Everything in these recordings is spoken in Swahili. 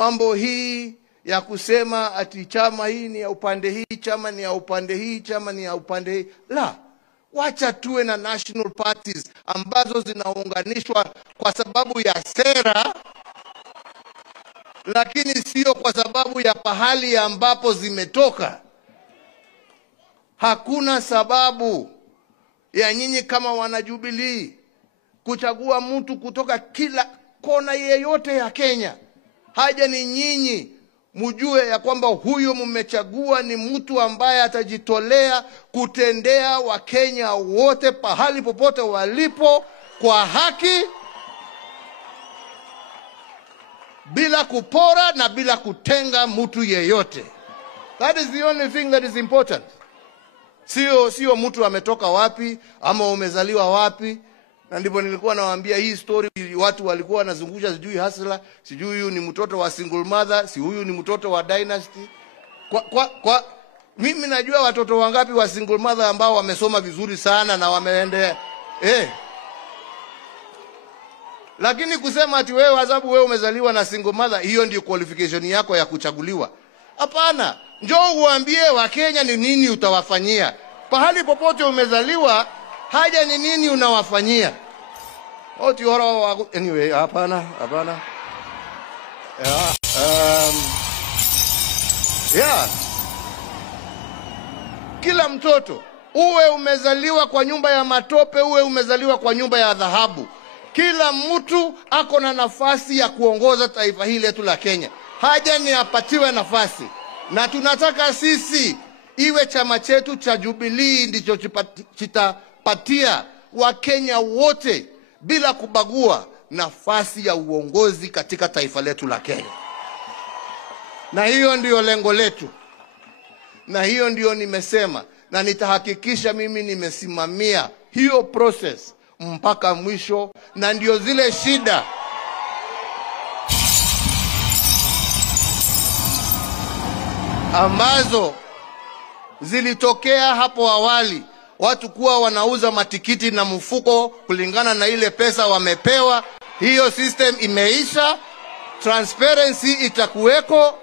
mambo hii ya kusema ati chama hii ni ya upande hii, chama ni ya upande hii, chama ni ya upande hii. La, wacha tuwe na national parties ambazo zinaunganishwa kwa sababu ya sera, lakini sio kwa sababu ya pahali ambapo zimetoka. Hakuna sababu ya nyinyi kama wanajubilee kuchagua mtu kutoka kila kona yeyote ya Kenya. Haja ni nyinyi mjue ya kwamba huyo mmechagua ni mtu ambaye atajitolea kutendea Wakenya wote pahali popote walipo kwa haki, bila kupora na bila kutenga mtu yeyote. That is the only thing that is important. Sio mtu ametoka wapi ama umezaliwa wapi. Na ndipo nilikuwa nawaambia hii story, watu walikuwa wanazungusha sijui Hasla, sijui huyu ni mtoto wa single mother, si huyu ni mtoto wa dynasty. Mimi najua watoto wangapi wa single mother ambao wamesoma vizuri sana na wameendea. Lakini kusema ati wewe sababu wewe umezaliwa na single mother, hiyo ndio qualification yako ya kuchaguliwa. Hapana, njoo uambie Wakenya ni nini utawafanyia. Pahali popote umezaliwa, haja ni nini unawafanyia. Anyway, hapana. Kila mtoto, uwe umezaliwa kwa nyumba ya matope, uwe umezaliwa kwa nyumba ya dhahabu, kila mtu ako na nafasi ya kuongoza taifa hili letu la Kenya. Haja ni apatiwe nafasi. Na tunataka sisi iwe chama chetu cha Jubilee ndicho chitapatia Wakenya wote bila kubagua nafasi ya uongozi katika taifa letu la Kenya. Na hiyo ndio lengo letu. Na hiyo ndio nimesema, na nitahakikisha mimi nimesimamia hiyo process mpaka mwisho. Na ndio zile shida ambazo zilitokea hapo awali, watu kuwa wanauza matikiti na mfuko kulingana na ile pesa wamepewa. Hiyo system imeisha. Transparency itakuweko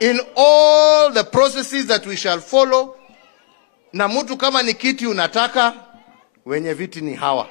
in all the processes that we shall follow. Na mtu kama ni kiti unataka, wenye viti ni hawa.